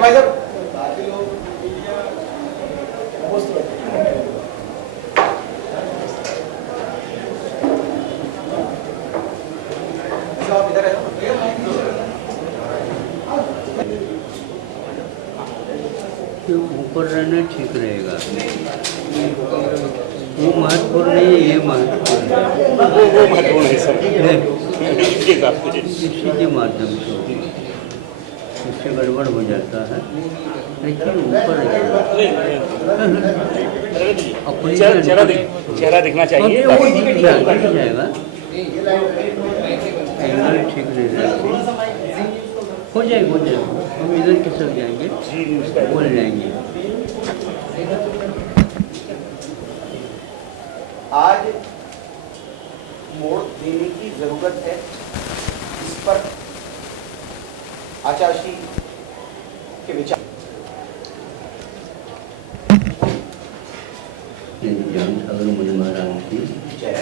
अच्छा भाई साहब इधर है ऊपर रहना ठीक रहेगा। वो महत्वपूर्ण नहीं है, ये महत्वपूर्ण है। वो महत्वपूर्ण है सर इसी के माध्यम से इससे गड़बड़ हो जाता है, लेकिन ऊपर अपनी चेहरा दिखना चाहिए। वो दिख जाएगा, एंगल ठीक रहेगा, हो जाएगा। हम इधर के सब जाएंगे, बोल जाएंगे। आज मोड़ देने की जरूरत है, इस पर आचार्य श्री के विचार। ज्ञानसागर मुनि महाराज की जय।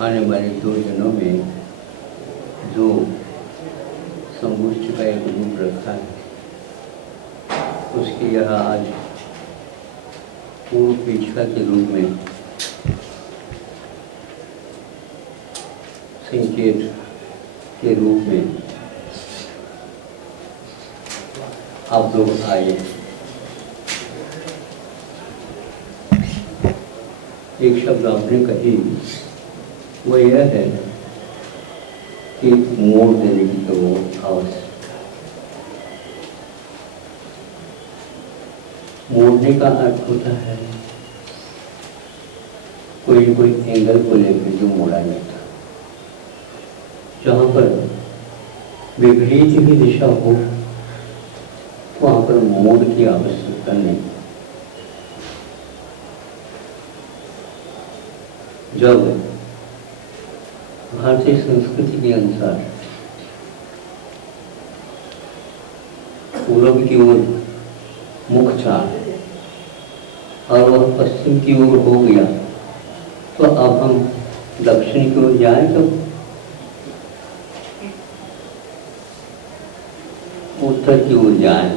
आने वाले 2 दिनों में जो संगोष्ठी का एक रूप रखा है, उसकी यह आज पूर्व पीछा के रूप में संकेत के रूप में आप लोग आए। एक शब्द आपने कही, वो यह है कि मोड़ देने की तो आवश्यक। मोड़ने का अर्थ होता है कोई एंगल को लेकर जो मोड़ा जाता, जहाँ पर विपरीत भी दिशा हो वहाँ पर मोड़ की आवश्यकता नहीं। जब भारतीय संस्कृति के अनुसार पूर्व की ओर मुख चाह और वह पश्चिम की ओर हो गया, तो अब हम दक्षिण की ओर जाएं तो उत्तर की ओर जाएं,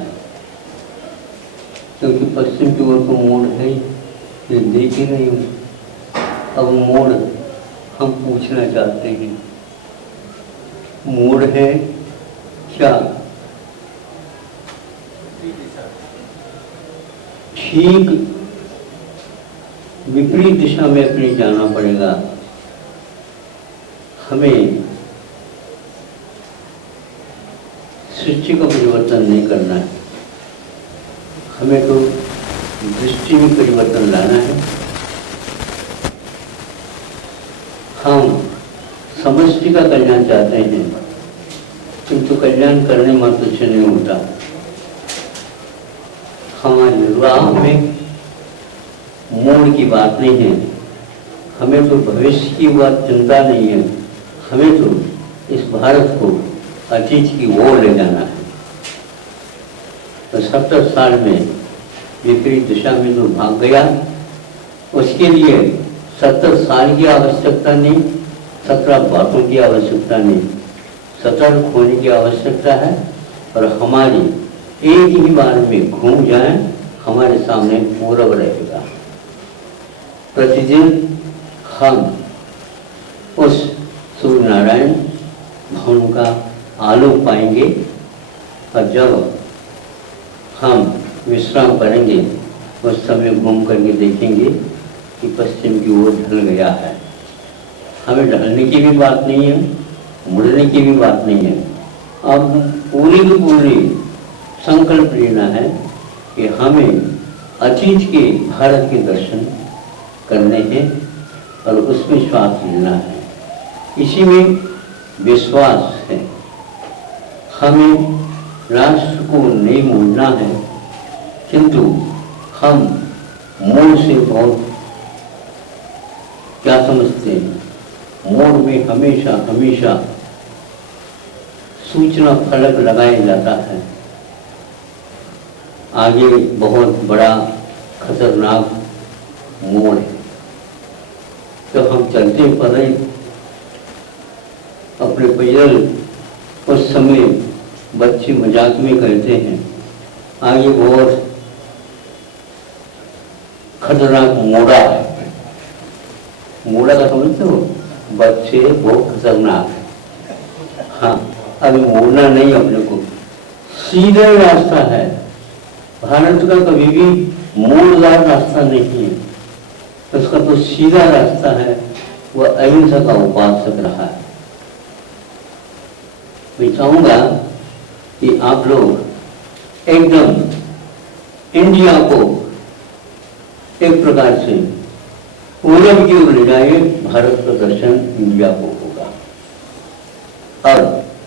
क्योंकि पश्चिम की ओर तो मोड़ है, ये देख ही नहीं हूँ। अब मोड़ हम पूछना चाहते हैं, मोड़ है क्या? ठीक विपरीत दिशा में अपने जाना पड़ेगा। हमें सृष्टि का परिवर्तन नहीं करना है, हमें तो दृष्टि में परिवर्तन लाना है। हम समष्टि का कल्याण चाहते हैं, किंतु कल्याण करने मात्र से नहीं होता। हमारी राह में मोड़ की बात नहीं है, हमें तो भविष्य की बात चिंता नहीं है, हमें तो इस भारत को अतीत की ओर ले जाना है। तो 70 साल में विपरीत दिशा में जो भाग गया, उसके लिए 70 साल की आवश्यकता नहीं, 17 बातों की आवश्यकता नहीं, सतर्क होने की आवश्यकता है। और हमारी एक ही बार में घूम जाए, हमारे सामने पूरब रहेगा। प्रतिदिन हम उस सूर्य नारायण भवन का आलोक पाएंगे, और जब हम विश्राम करेंगे उस समय घूम करके देखेंगे कि पश्चिम की ओर ढल गया है। हमें ढलने की भी बात नहीं है, मुड़ने की भी बात नहीं है। अब पूरी की पूरी संकल्प लेना है कि हमें अतीत के भारत के दर्शन करने हैं और उसमें श्वास लेना है। इसी में विश्वास है। हमें राष्ट्र को नहीं मोड़ना है, किंतु हम मोड़ से बहुत क्या समझते हैं, मोड़ में हमेशा हमेशा सूचना फलक लगाया जाता है। आगे बहुत बड़ा खतरनाक मोड़ है, तो हम चलते पड़े अपने पैदल उस समय बच्चे मजाक में कहते हैं, आगे बहुत खतरनाक मोड़ा है। मोड़ा का समझते हो? बच्चे बहुत खतरनाक है। हाँ, अभी मोड़ना नहीं अपने को, सीधा रास्ता है। भारत का कभी भी मोड़दार रास्ता नहीं है, उसका तो सीधा रास्ता है। वह अहिंसा का उपासक रहा है। मैं चाहूंगा कि आप लोग एकदम इंडिया को एक प्रकार से पूरब की ओर ले जाए। भारत का दर्शन इंडिया को होगा, और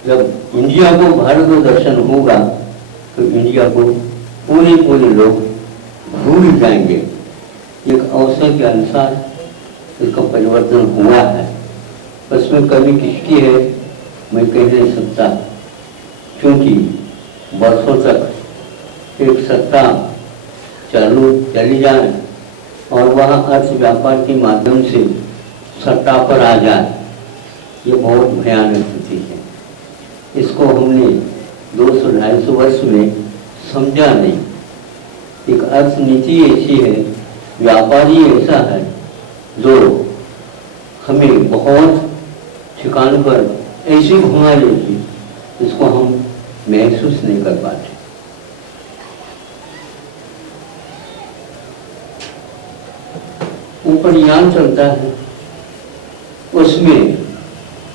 जब इंडिया को भारत का दर्शन होगा तो इंडिया को पूरे लोग भूल जाएंगे। एक अवसर के अनुसार इसका परिवर्तन हुआ है, उसमें कभी किसकी है मैं कह नहीं सकता, क्योंकि वर्षों तक एक सत्ता चली जाए और वह अर्थ व्यापार के माध्यम से सत्ता पर आ जाए, ये बहुत भयानक स्थिति है। इसको हमने 200-250 वर्ष में समझा नहीं। एक अर्थ नीति ऐसी है, व्यापारी ऐसा है जो हमें बहुत ठिकान पर ऐसी घुमा लेती, इसको हम महसूस नहीं कर पाते। ऊपर यान चलता है उसमें,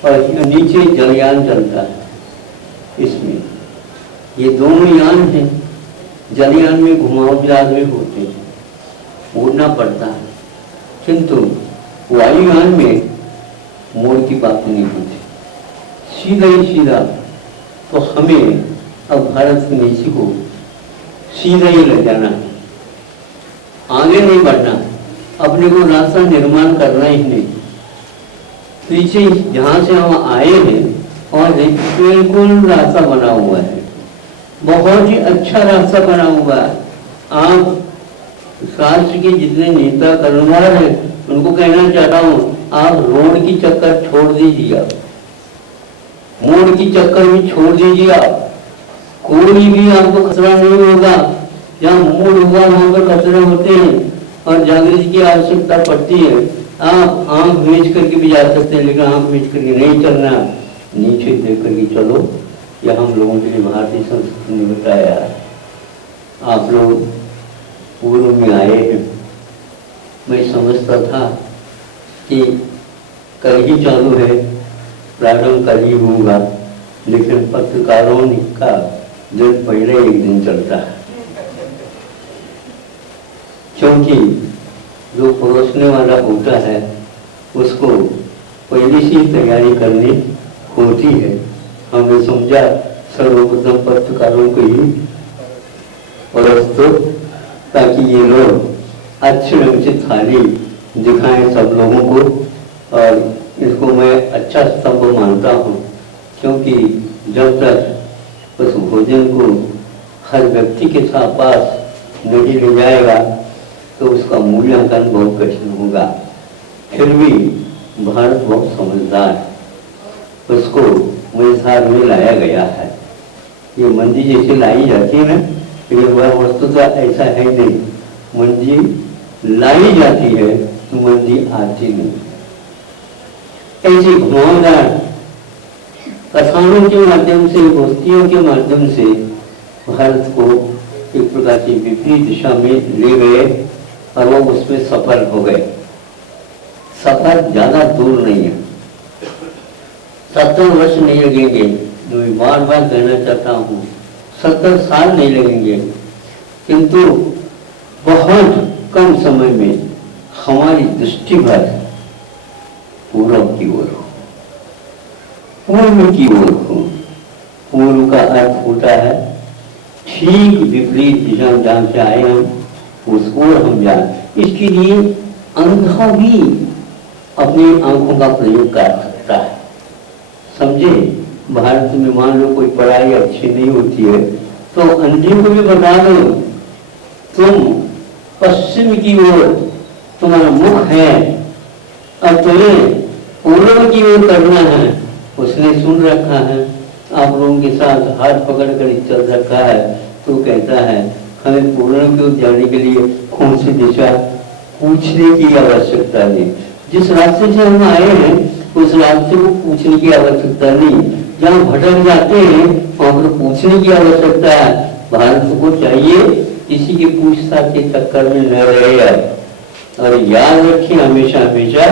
और नीचे जलयान चलता है इसमें। ये दोनों यान हैं। जलयान में घुमावदार में होते हैं, उड़ना पड़ता है, किंतु वायुयान में मोड़ की बात नहीं होती, सीधा ही सीधा। तो हमें अब भारत के नीचे को सीधा ही ले जाना है, आगे नहीं बढ़ना है। अपने को रास्ता निर्माण करना ही नहीं। पीछे जहाँ से हम आए हैं और बिल्कुल रास्ता बना हुआ है, बहुत ही अच्छा रास्ता बना हुआ है। आप शास्त्र के जितने नेता कर्मकार हैं उनको कहना चाहता हूँ, आप रोड की चक्कर छोड़ दीजिए, मोड़ की चक्कर भी छोड़ दीजिए। आप कोई भी आपको खतरा नहीं होगा। जहाँ मोड़ हुआ वहां पर खतरे होते हैं और जागृति की आवश्यकता पड़ती है। आप आंख मीच करके भी जा सकते हैं, लेकिन आंख मीच करके नहीं चलना, नीचे देख करके चलो। यह हम लोगों के लिए भारतीय संस्कृति ने बताया। आप लोग पूर्व में आए हैं, मैं समझता था कि कल ही चालू है, प्रारंभ कल ही होगा, लेकिन पत्रकारों का दिन पहले एक दिन चलता है, क्योंकि जो परोसने वाला होता है उसको पहले से तैयारी करनी होती है। हमने समझा सर्वप्रथम पत्रकारों को ही परोस दो, ताकि ये लोग अच्छे ढंग से थाली दिखाएं सब लोगों को। और इसको मैं अच्छा स्तंभ मानता हूँ, क्योंकि जब तक उस भोजन को हर व्यक्ति के साथ पास नहीं ले जाएगा तो उसका मूल्यांकन बहुत कठिन होगा। फिर भी भारत बहुत समझदार है, उसको मुझे में लाया गया है। ये मंदी जैसे लाई जाती है ना, लेकिन वह वस्तुतः ऐसा है नहीं। मंदी लाई जाती है तो मंदी आती नहीं। ऐसे घुमावदार कथानों के माध्यम से, गोष्ठियों के माध्यम से भारत को एक प्रकार की विपरीत दिशा में ले गए और वो उसमें सफल हो गए। सफर ज्यादा दूर नहीं है, 70 वर्ष नहीं लगेंगे। मैं बार बार कहना चाहता हूँ, 70 साल नहीं लगेंगे, किंतु बहुत कम समय में हमारी दृष्टि भर पूर्व की ओर हो, पूर्व की ओर हो। पूर्व का अर्थ होता है ठीक विपरीत दिशा, जहां से आए हम उस ओर हम जाए। इसके लिए अंधा भी अपनी आंखों का प्रयोग कर सकता है, समझे। भारत में मान लो कोई पढ़ाई अच्छी नहीं होती है तो अंधे को भी बता दो, तुम पश्चिम की ओर तुम्हारा मुख है और तुम्हें पूर्व की ओर करना है, उसने सुन रखा है, आप लोगों के साथ हाथ पकड़ कर चल रखा है, तो कहता है हमें पूर्ण की ओर जाने के लिए कौन सी दिशा पूछने की आवश्यकता नहीं। जिस रास्ते से हम आए हैं उस रास्ते को पूछने की आवश्यकता नहीं। जहाँ भटक जाते हैं वहां पर पूछने की आवश्यकता है। भारत को चाहिए किसी की पूछताछ के चक्कर में न रहे। और याद रखें हमेशा हमेशा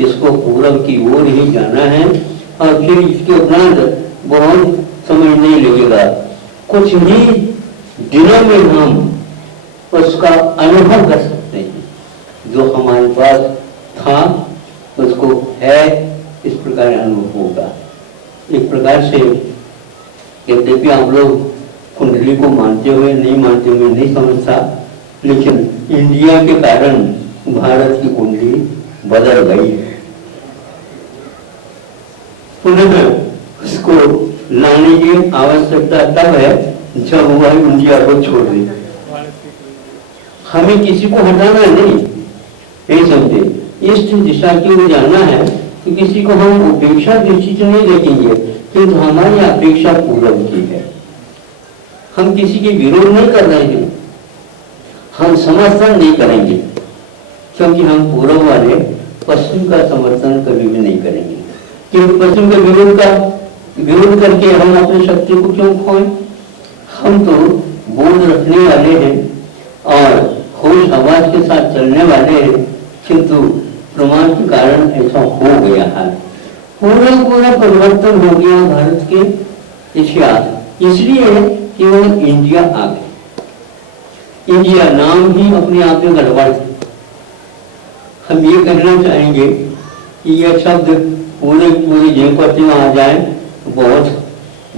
इसको पूरब की ओर ही जाना है। और फिर इसके उपरांत बहुत समय नहीं लगेगा, कुछ ही दिनों में हम उसका अनुभव कर सकते हैं। जो हमारे पास था उसको है, इस प्रकार अनुभव होगा। एक प्रकार से यद्यपि आप लोग कुंडली को मानते हुए नहीं मानते हुए नहीं समझता, लेकिन इंडिया के कारण भारत की कुंडली बदल गई है। पुनः उसको लाने की आवश्यकता तब है जब वह इंडिया को छोड़ दे। हमें किसी को हटाना नहीं, नहीं समझे, इस दिशा की ओर जाना है तो किसी को हम उपेक्षा दृष्टि से नहीं देखेंगे, किंतु हमारी अपेक्षा पूरब की है। हम किसी के विरोध नहीं कर रहे हैं, हम समर्थन नहीं करेंगे, क्योंकि हम पूर्व वाले पश्चिम का समर्थन कभी भी नहीं करेंगे। क्योंकि पश्चिम के विरोध करके हम अपनी शक्ति को क्यों खोएं? हम तो बोध रखने वाले हैं और होश आवाज के साथ चलने वाले हैं, किंतु प्रमाण के कारण ऐसा हो गया है। पूरा परिवर्तन हो गया भारत के इतिहास, इसलिए केवल इंडिया आ गया। इंडिया नाम ही अपने आप में गड़बड़ है। हम ये कहना चाहेंगे कि यह शब्द पूरे जयपति में आ जाए तो बहुत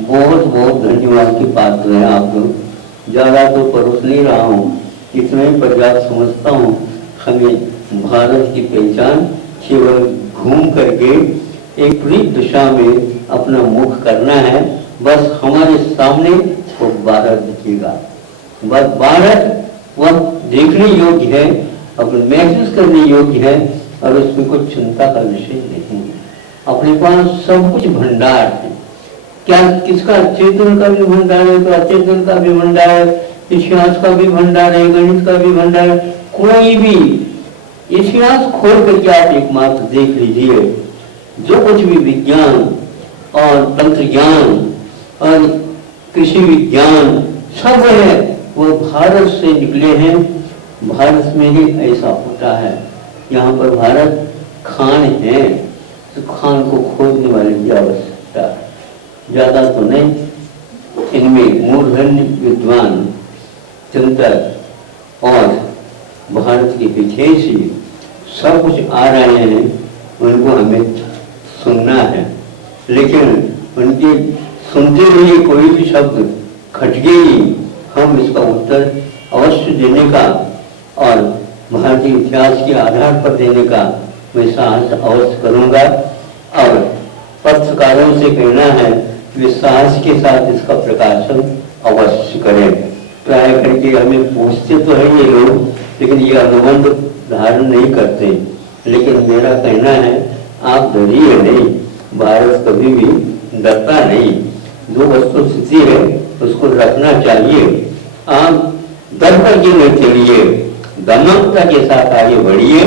बहुत बहुत धन्यवाद की बात है। आप लोग ज्यादा तो परोस नहीं रहा हूँ, इतना ही पर्याप्त समझता हूँ। हमें भारत की पहचान केवल घूम करके एक पूरी दिशा में अपना मुख करना है। बस हमारे सामने वो भारत दिखेगा, बस भारत वह देखने योग्य है, अपने महसूस करने योग्य है, और उसमें कोई चिंता का विषय नहीं है। अपने पास सब कुछ भंडार है। क्या किसका चेतन का भी भंडार है, तो अचेतन का भी भंडार है, इतिहास का भी भंडार है, गणित का भी भंडार है। कोई भी इतिहास खोल करके आप एकमात्र देख लीजिए, जो कुछ भी विज्ञान और तंत्र ज्ञान और कृषि विज्ञान सब है वो भारत से निकले हैं। भारत में ही ऐसा होता है। यहाँ पर भारत खान है तो खान को खोदने वाले की आवश्यकता है, ज्यादा तो नहीं। इनमें मूर्धन्य विद्वान चिंतक और भारत के विदेशी सब कुछ आ रहे हैं, उनको हमें सुनना है। लेकिन उनके सुनते हुए कोई भी शब्द खटके ही हम इसका उत्तर अवश्य देने का और भारतीय इतिहास के आधार पर देने का मैं साहस अवश्य करूंगा। और पत्रकारों से कहना है वे साहस के साथ इसका प्रकाशन अवश्य करें। प्राय करके हमें पूछते तो है ये लोग, लेकिन ये अनुबंध धारण नहीं करते। लेकिन मेरा कहना है आप डरिए नहीं, भारत कभी भी डरता नहीं। जो वस्तु स्थिति है उसको रखना चाहिए। आप डर पर के नहीं चलिए, दमकता के साथ आगे बढ़िए,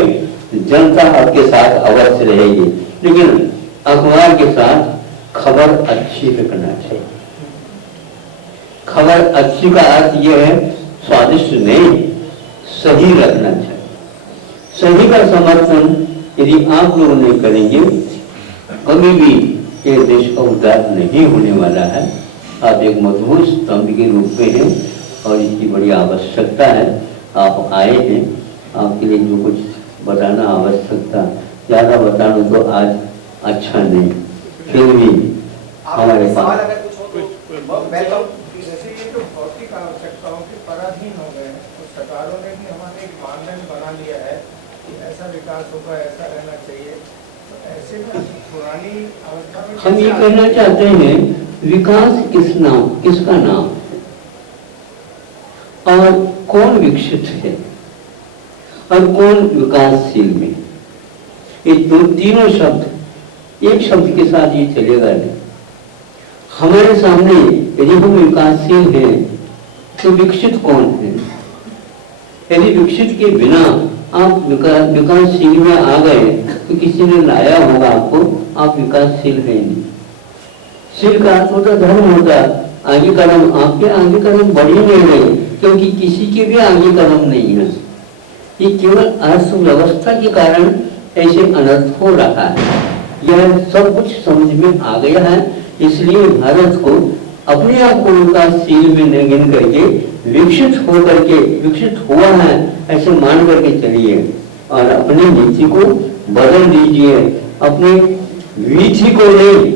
जनता आपके साथ अवश्य रहेगी। लेकिन अखबार के साथ खबर अच्छी रखना चाहिए। खबर अच्छी का अर्थ यह है स्वादिष्ट नहीं, सही रखना चाहिए। सही का समर्थन यदि आप लोग नहीं करेंगे कभी भी ये देश का उद्धार नहीं होने वाला है। आप एक मजबूत स्तंभ के रूप में हैं और इसकी बड़ी आवश्यकता है। आप आए हैं, आपके लिए जो कुछ बताना आवश्यकता, ज़्यादा बताना तो आज अच्छा नहीं, फिर भी हमारे पास जैसे ये जो भौतिक आवश्यकताओं के पराधीन हो गए हैं, तो सरकारों ने भी हमारे एक मानदंड बना लिया है कि ऐसा विकास होगा, ऐसा रहना चाहिए। तो ऐसे में पुरानी अवस्था में हम ये कहना चाहते हैं विकास किसका नाम और कौन विकसित है और कौन विकासशील में, ये तीनों शब्द एक शब्द के साथ ये चलेगा नहीं। हमारे सामने यदि हम विकासशील हैं तो विकसित कौन है? यदि विकसित के बिना आप विकासशील में आ गए तो किसी ने लाया होगा आपको, आप विकासशील है नहीं। शील का अर्थ होता धर्म होता, आगे कदम, आपके आगे कदम बढ़ ही नहीं रहे क्योंकि किसी के भी आगे कदम नहीं है। ये केवल अर्थव्यवस्था के कारण ऐसे अनर्थ हो रहा है। यह सब कुछ समझ में आ गया है, इसलिए भारत को अपने आप को विकासशील में न गिन करके विकसित हुआ है ऐसे मान करके चलिए और अपनी नीति को बदल दीजिए। अपनी वीथी को नहीं,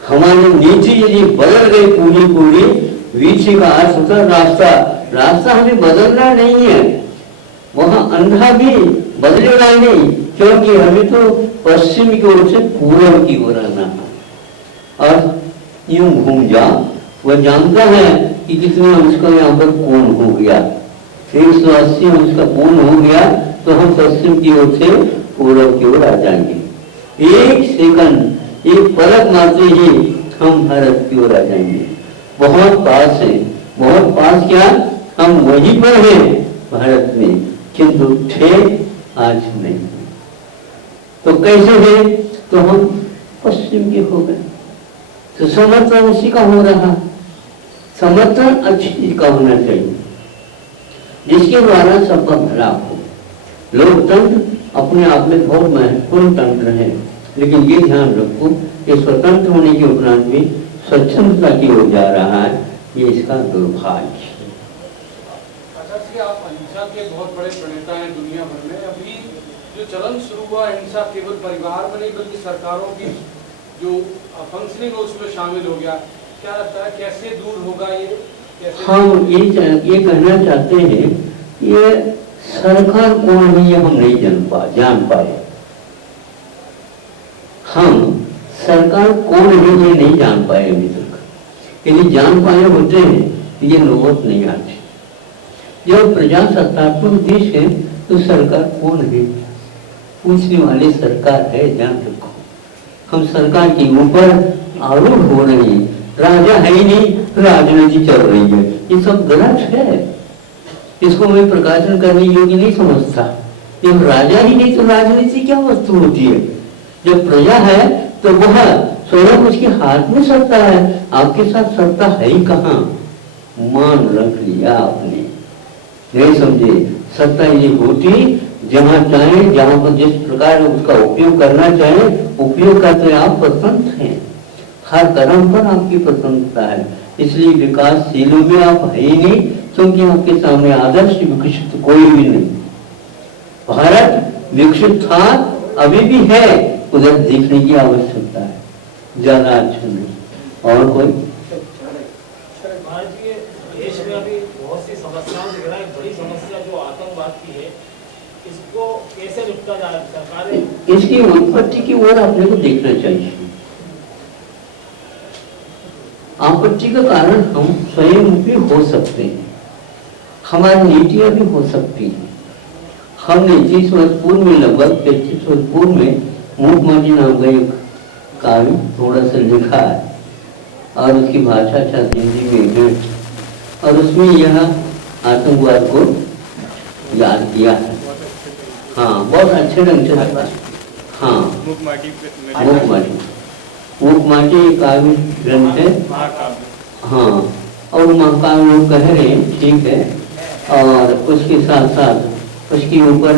हमारी नीति यदि बदल गई पूरी वीथी का अर्थ होता रास्ता हमें बदलना नहीं है। वहां अंधा भी बदलेगा नहीं क्योंकि हमें तो पश्चिम की ओर से पूर्व की ओर आना है और यूं घूम जा। वह जानता है कि कितने अंश का यहाँ पर कोण हो गया, 180 अंश का कोण हो गया तो हम पश्चिम की ओर से पूर्व की ओर आ जाएंगे। एक सेकंड, एक पलक मारते ही हम भारत की ओर आ जाएंगे। बहुत पास है, बहुत पास क्या, हम वहीं पर हैं भारत में, किंतु थे आज नहीं। तो कैसे है? तो हम पश्चिम के हो गए। तो समर्थन उसी का हो रहा, समर्थन अच्छी चीज का होना चाहिए जिसके द्वारा सबका भला हो। लोकतंत्र अपने आप में बहुत महत्वपूर्ण तंत्र है, लेकिन ये ध्यान रखो कि स्वतंत्र होने के उपरांत भी स्वच्छंदता की ओर जा रहा है, ये इसका दुर्भाग्य। आप अहिंसा के बहुत बड़े प्रणेता हैं दुनिया भर में। अभी जो चलन शुरू हुआ हिंसा केवल परिवार में नहीं बल्कि सरकारों की जो फंक्शनिंग है उसमें शामिल हो गया, क्या लगता है कैसे दूर होगा ये? हम ये कहना चाहते हैं, ये सरकार कौन है ये हम नहीं जान पाए। हम सरकार कौन है ये नहीं जान पाए अभी तक। यदि जान पाए होते हैं तो ये नौबत नहीं आती। जब प्रजासत्तात्मक देश है तो सरकार कौन है पूछने वाली सरकार है, ध्यान रखो। हम सरकार के ऊपर आरूढ़ हो रहे हैं, राजा है ही नहीं, राजनीति चल रही है, ये सब गलत है। इसको मैं प्रकाशन करने योग्य नहीं समझता। जब राजा ही नहीं तो राजनीति क्या वस्तु होती है? जब प्रजा है तो वह स्वयं उसके हाथ में सत्ता है, आपके साथ सत्ता है ही कहाँ। मान रख लिया आपने, नहीं समझे। सत्ता ये होती जहां चाहे, जहां पर जिस प्रकार उसका उपयोग करना चाहे उपयोग करते आप स्वतंत्र हैं। हर कदम पर आपकी स्वतंत्रता है, इसलिए विकासशीलों में आप है ही नहीं क्योंकि आपके सामने आदर्श विकसित कोई भी नहीं। भारत विकसित था, अभी भी है, उधर देखने की आवश्यकता है, ज्यादा अच्छा नहीं। और कोई भारतीय देश में अभी बहुत सी समस्याओं से घिरा है। बड़ी समस्या जो आतंकवाद की है, इसको कैसे निपटा जा रहा है? सरकारें इसकी उत्पत्ति की ओर अपने को देखना चाहिए। आपत्ति का कारण हम स्वयं भी हो सकते हैं, हमारी नीतियां भी हो सकती हैं। हमने 30 वर्ष पूर्व में, लगभग 35 वर्ष पूर्व में मूकमाटी नाम का एक काव्य थोड़ा सा लिखा है और उसकी भाषा हिंदी में है और उसमें यह आतंकवाद को याद किया है। हाँ, बहुत अच्छे ढंग से लगा। हाँ, मूकमाटी काव्य ग्रंथ है। हाँ, और महाकाव्य लोग कह रहे हैं, ठीक है। और उसके साथ साथ उसके ऊपर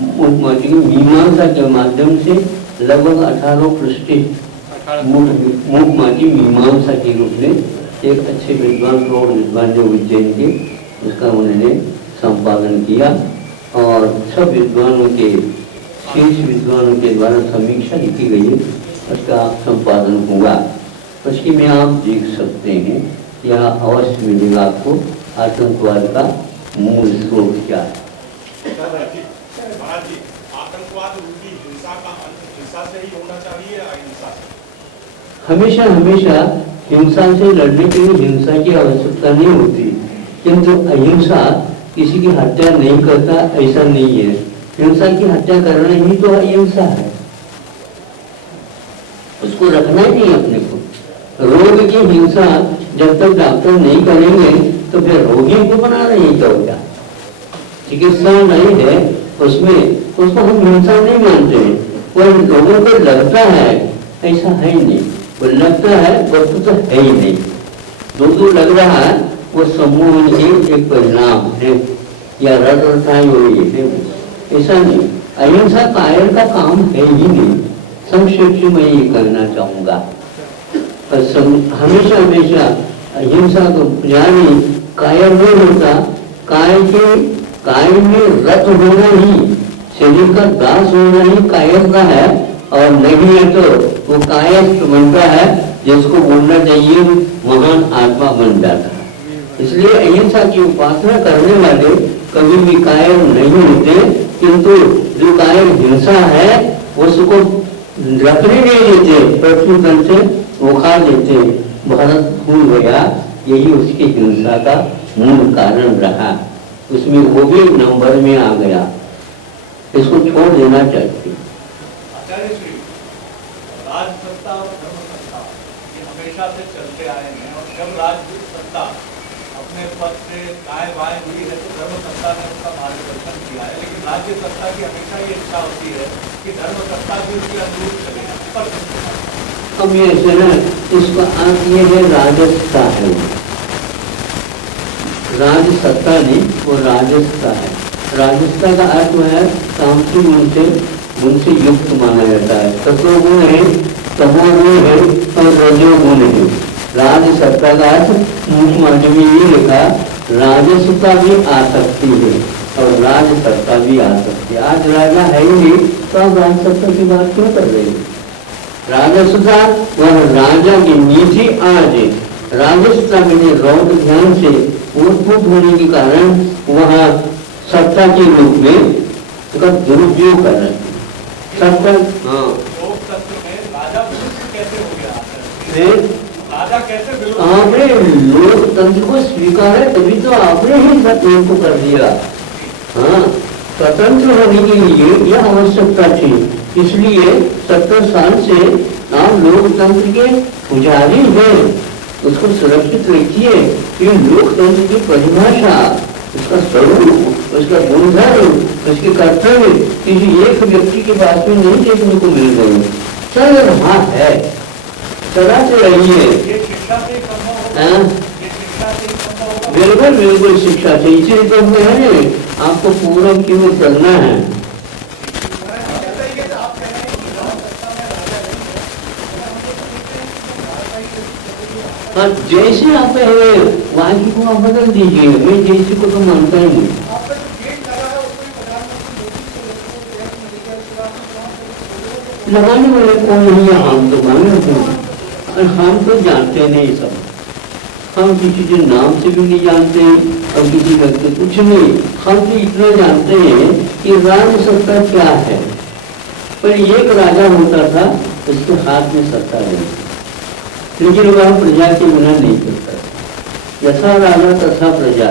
मूकमाटी की मीमांसा के माध्यम से लगभग 18 पृष्ठ मूकमाटी मीमांसा के रूप में एक अच्छे विद्वान, प्रौढ़ विद्वान जो उज्जैन के, उसका उन्होंने संपादन किया और सब विद्वानों के, शीर्ष विद्वानों के द्वारा समीक्षा लिखी गई है, उसका संपादन हुआ। उसकी में आप देख सकते हैं, यह अवश्य मिलेगा आपको आतंकवाद का मूल स्रोत क्या है। आतंकवाद रूपी हिंसा का अंत हिंसा से ही होना चाहिए या अहिंसा से? हमेशा हमेशा हिंसा से लड़ने के लिए हिंसा की आवश्यकता नहीं होती, किंतु अहिंसा किसी की हत्या नहीं करता ऐसा नहीं है। हिंसा की हत्या करना ही तो अहिंसा है। उसको रखना ही नहीं अपने को। रोग की हिंसा जब तक डॉक्टर नहीं करेंगे तो फिर रोगी को बना रहे हैं क्या? चिकित्सा नहीं है उसमें, उसको हम हिंसा नहीं मानते हैं। वो लोगों को लगता है, ऐसा है ही नहीं। वो लगता है, वस्तु तो है ही नहीं। जो लग रहा है वो समूह के एक परिणाम है या रटरटाई हुई है, ऐसा नहीं। अहिंसा कायर का काम है ही नहीं। संक्षेप से मैं ये कहना चाहूंगा, हमेशा हमेशा अहिंसा को पुजारी कायर नहीं होता। काय में रत होना ही, शरीर का दास होना ही कायरता है, और नहीं है तो वो कायस्थ बनता है, जिसको बोलना चाहिए महान आत्मा बन जाता है। इसलिए अहिंसा की उपासना करने वाले कभी भी कायर नहीं होते, किंतु जो कायर हिंसा है उसको रखने नहीं देते, पृथ्वी तल से उखाड़ देते। भारत भूल गया, यही उसकी हिंसा का मूल कारण रहा। उसमें वो भी नंबर में आ गया, इसको छोड़ देना चाहिए। आचार्य श्री, राजसत्ता और धर्मसत्ता ये हमेशा से चलते आए हैं, और जब राजसत्ता अपने पद से दाएं बाएं हुई है तो धर्मसत्ता ने उसका मार्गदर्शन किया है, लेकिन राज्य सत्ता की हमेशा ये इच्छा होती है कि धर्मसत्ता भी उसके अनुरूप चले। अब ये है ना, इसको आप ये है राजसत्ता है, राजसत्ता नहीं, वो राजसत्ता है। राजसत्ता का अर्थ है तामसिक गुण से युक्त माना जाता है। सत्वगुण है, तमोगुण है और रजोगुण है। राजसत्ता का अर्थ मुख्य में ये लिखा, राजसत्ता भी आ सकती है और राजसत्ता भी आ सकती है। आज राजा है ही नहीं तो आप राजसत्ता की बात क्यों कर रहे हैं? राजसत्ता वह राजा की नीति आज राजसत्ता में रौद ध्यान से उत्पन्न होने के कारण वहाँ सत्ता के रूप में उसका दुरुपयोग कर रहे हैं। सत्ता लोकतंत्र में राजा कैसे हो गया? राजा कैसे? आपने लोकतंत्र को स्वीकार है तभी तो आपने ही सत्ता को कर दिया। हाँ, स्वतंत्र होने के लिए यह आवश्यकता थी, इसलिए 70 साल से आप लोकतंत्र के पुजारी हैं, उसको सुरक्षित रखिए। ये लोकतंत्र की परिभाषा, उसका स्वरूप, उसका गुणधर्म, उसके कर्तव्य किसी एक व्यक्ति के पास में नहीं देखने को मिल गए। चल रहा है, चला से रहिए। बिल्कुल बिल्कुल शिक्षा से, इसी तो है आपको पूर्व की ओर चलना है। हाँ, जैसे आप है वाक्य को आप बदल दीजिए। मैं जैसे को तो मानता ही नहीं। लगाने वाले कौन नहीं है? हम तो माने और हम तो जानते नहीं सब। हम किसी के नाम से भी नहीं जानते और किसी व्यक्ति कुछ नहीं। हम तो इतना जानते हैं कि राजसत्ता क्या है। पर एक राजा होता था, उसके हाथ में सत्ता नहीं, लेकिन वह प्रजा के बिना नहीं करता। यथा राजा तथा प्रजा।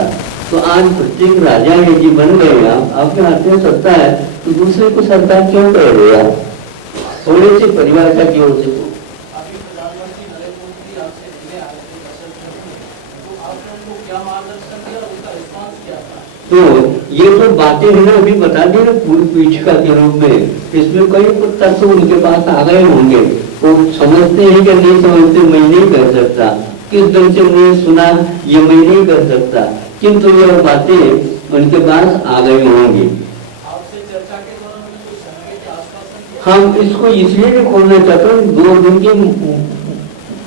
तो आज प्रत्येक राजा यदि बन गए, आपके हाथ में सत्ता है तो दूसरे को सरकार क्यों कर रहे हैं? थोड़े से परिभाषा की ओर से तो ये तो बातें है ना, अभी बता दी ना पूर्व पीछिका के रूप में। इसमें कई तत्व उनके पास आ गए होंगे, वो समझते हैं कि नहीं समझते मैं नहीं कर सकता, किस ढंग से उन्हें सुना ये मैं नहीं कर सकता, किंतु ये बातें उनके पास आ गई होंगी। हम इसको इसलिए भी खोलना चाहते हैं, 2 दिन की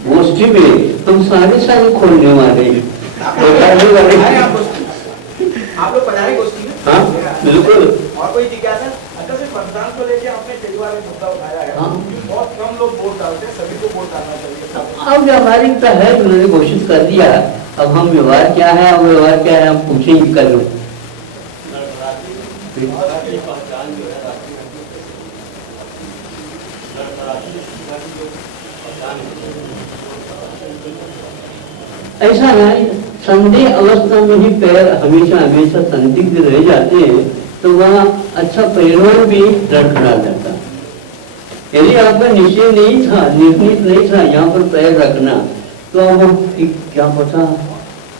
गोष्ठी में हम सारे खोलने वाले हैं। आप लोग पढ़ाई गोष्ठी में? हाँ बिल्कुल। और कोई जिज्ञासा? अगर सिर्फ मतदान को लेकर आपने कई बार मुद्दा उठाया है, बहुत कम लोग वोट डालते हैं, सभी को वोट डालना चाहिए। अब व्यवहारिकता है, उन्होंने घोषित कर दिया। अब हम व्यवहार क्या है, अब व्यवहार क्या है, हम पूछेंगे कर लो। ऐसा है, संदेह अवस्था में ही पैर हमेशा संदिग्ध रह जाते हैं, तो वह अच्छा पहलवान भी लड़खड़ा जाता है। यदि आपका निश्चय नहीं था, निर्णित नहीं था यहाँ पर पैर रखना, तो अब क्या पता,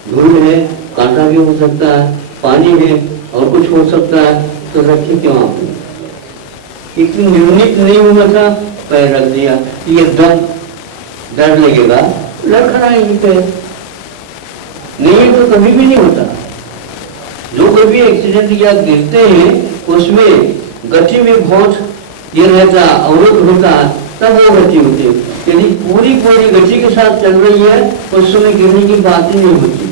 धूल है, कांटा भी हो सकता है, पानी है और कुछ हो सकता है, तो रखे क्यों आपने? इतनी निर्णित नहीं हुआ था, पैर रख दिया, ये एकदम डर लगेगा, लड़खड़ाएंगे पैर, नहीं तो कभी भी नहीं होता। जो कभी एक्सीडेंट या गिरते हैं उसमें गति में बहुत ये रहता, अवरुद्ध होता, तब वो गति होती है। यदि पूरी पूरी गति के साथ चल रही है उस समय गिरने की बात ही नहीं होती।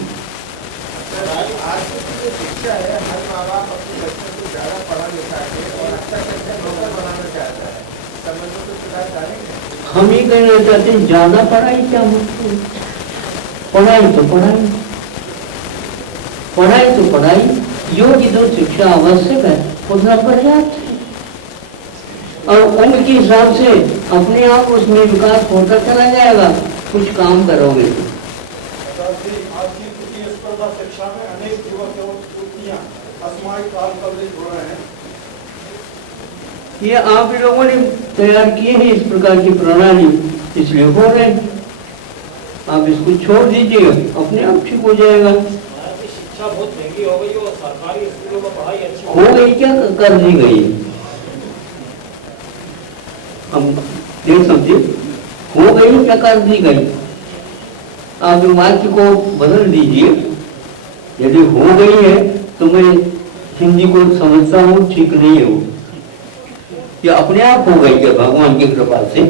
आज की जो शिक्षा है, हर माँ बाप अपने बच्चों को ज़्यादा पढ़ा लिखा के और अच्छा नौकर बनाना चाहता है, संबंधों को सुधार करेंगे। हम ये कहना चाहते हैं ज्यादा पढ़ाई क्या होती है? पढ़ाई तो पढ़ाई, पढ़ाई तो पढ़ाई, योग्य जो शिक्षा आवश्यक है उतना पर्याप्त है, और उम्र के हिसाब से अपने आप उसमें विकास होता चला जाएगा, कुछ काम करोगे तो। आज की प्रतिस्पर्धा शिक्षा में अनेक युवक एवं युवतियां असमाई काल कवरेज हो रहे हैं। ये आप लोगों ने तैयार किए हैं इस प्रकार की प्रणाली, इसलिए हो रहे हैं। आप इसको छोड़ दीजिए, अपने आप ठीक हो जाएगा। शिक्षा बहुत महंगी हो गई और सरकारी स्कूलों में पढ़ाई अच्छी हो गई क्या कर दी गई, हम देख समझिए, हो गई क्या कर दी गई। आप वाक्य को बदल दीजिए, यदि हो गई है तो मैं हिंदी को समझता हूँ ठीक नहीं है वो, ये अपने आप हो गई क्या भगवान की कृपा से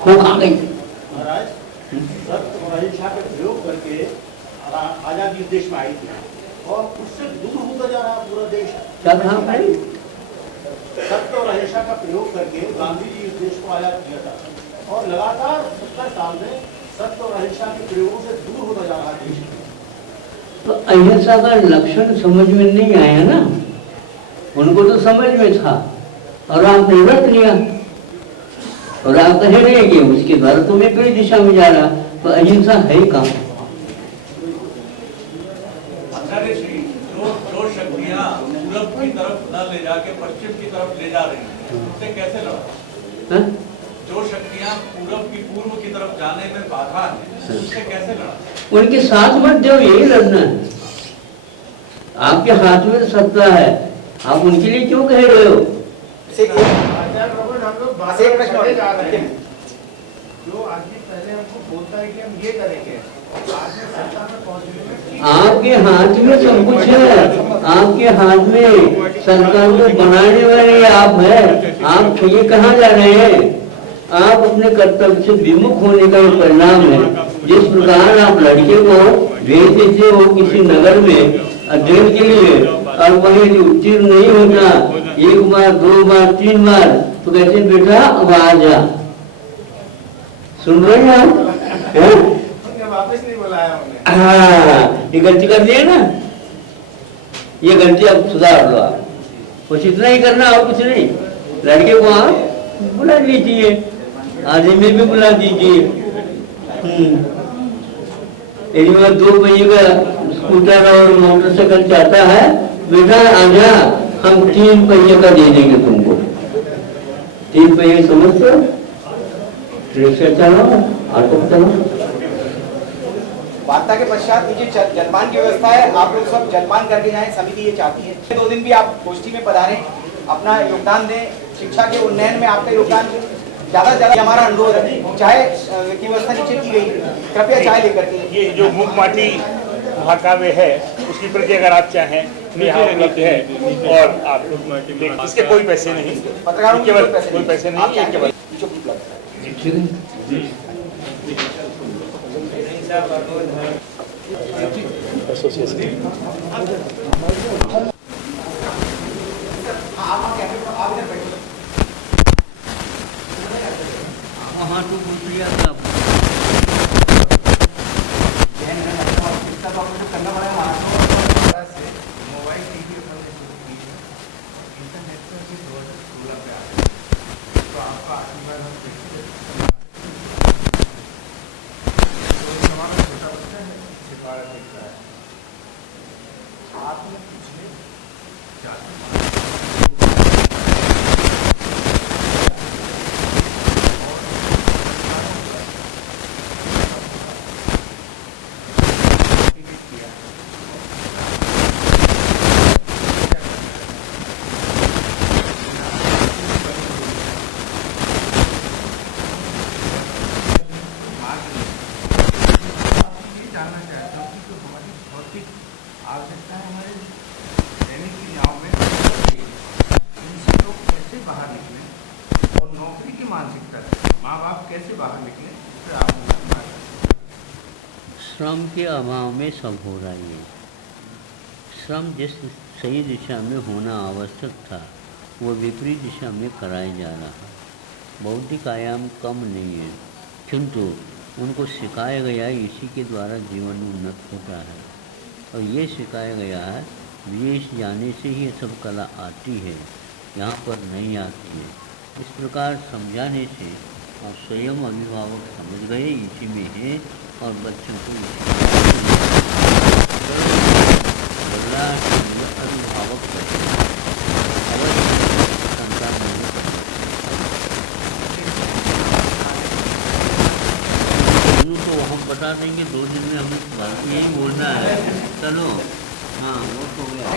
हो आ गई। महाराज सत्य और अहिंसा का प्रयोग करके आजादी इस देश में आई थी और उससे दूर होता जा रहा पूरा देश। क्या कहा भाई? सत्य और अहिंसा का प्रयोग करके गांधी जी इस देश को आजाद किया था और लगातार 70 साल में सत्य और अहिंसा के प्रयोगों से दूर होता जा रहा देश। तो अहिंसा का लक्षण समझ में नहीं आया ना, उनको तो समझ में था और आपने रख लिया, और आप कह रहे हैं कि उसके द्वारा तो मैं कई दिशा में जा रहा, तो अहिंसा है कहाँ? आचार्य श्री, जो शक्तियां पूरब की तरफ न ले जाके पश्चिम की तरफ ले जा रही हैं, उससे कैसे लड़ा? जो शक्तियां पूर्व की तरफ जाने में बाधा है, उससे कैसे लड़ा? उनके साथ मत जाओ, यही लड़ना है। आपके हाथ में सत्ता है, आप उनके लिए क्यों कह रहे हो? आचार्य प्रभु, हम लोग बात करने जा रहे हैं, जो आदमी पहले हमको बोलता है कि हम ये करेंगे, आज में सत्ता में पहुंचने में आपके हाथ में सब कुछ है, आपके हाथ में सरकार को बनाने वाले आप है, आप ये कहाँ जा रहे हैं? आप अपने कर्तव्य से विमुख होने का ये परिणाम है। जिस प्रकार आप लड़के को भेज देते हो किसी नगर में अध्ययन के लिए और वही उत्तीर्ण नहीं होता, एक बार 2 बार 3 बार, तो कहते बेटा अब आ जा, सुन रहे हैं आप? वापस नहीं बुलाया उन्हें। हाँ, ये गलती कर दिया ना, ये गलती अब सुधार लो आप, कुछ इतना ही करना और कुछ नहीं। लड़के को आप बुला लीजिए, आदमी में भी बुला दीजिए। यदि मैं 2 पहिए का स्कूटर और मोटरसाइकिल चाहता है, बेटा आजा, हम 3 पहिए का दे देंगे तुमको। 3 पहिए समझते हो? रिक्शा चलाओ, ऑटो चलाओ। वार्ता के पश्चात नीचे जलपान की व्यवस्था है, आप लोग सब जलपान करके जाएं, समिति ये चाहती है। 2 दिन भी आप गोष्ठी में पधारें, अपना योगदान दें, शिक्षा के उन्नयन में आपका योगदान ज्यादा से ज्यादा हमारा अनुरोध है। चाय की व्यवस्था नीचे की गई, कृपया चाय लेकर के। ये जो मूक माटी महाकाव्य है उसकी प्रति अगर आप चाहें तो यहाँ उपलब्ध है, और आप इसके कोई पैसे नहीं, पत्रकारों केवल कोई पैसे नहीं, ये केवल वहाँ तो पूछ लिया था करना पड़ेगा महाराष्ट्र से मोबाइल टीवी इंटरनेट पर भी 2016 पे आ गया, तो आपका आशीर्वाद हम देखते हमारा छोटा बच्चा है, सितारा देखता है, आपने पिछले 4 आवश्यकता है हमारे दैनिक क्रियाओं में इनसे लोग कैसे बाहर निकलें और नौकरी की मानसिकता से माँ बाप कैसे बाहर निकलें, इस पर आप श्रम के अभाव में सब हो रहा है। श्रम जिस सही दिशा में होना आवश्यक था वो विपरीत दिशा में कराया जा रहा है। बौद्धिक आयाम कम नहीं है, किंतु उनको सिखाया गया है, इसी के द्वारा जीवन उन्नत होता है। और ये सिखाया गया है विदेश जाने से ही ये सब कला आती है, यहाँ पर नहीं आती है। इस प्रकार समझाने से और स्वयं अभिभावक समझ गए इसी में है और बच्चों को अभिभावक संतान तो हम बता देंगे 2 दिन में, हमें यही बोलना है। चलो हाँ वो तो गया।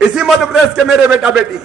इसी मध्य प्रदेश के मेरे बेटा बेटी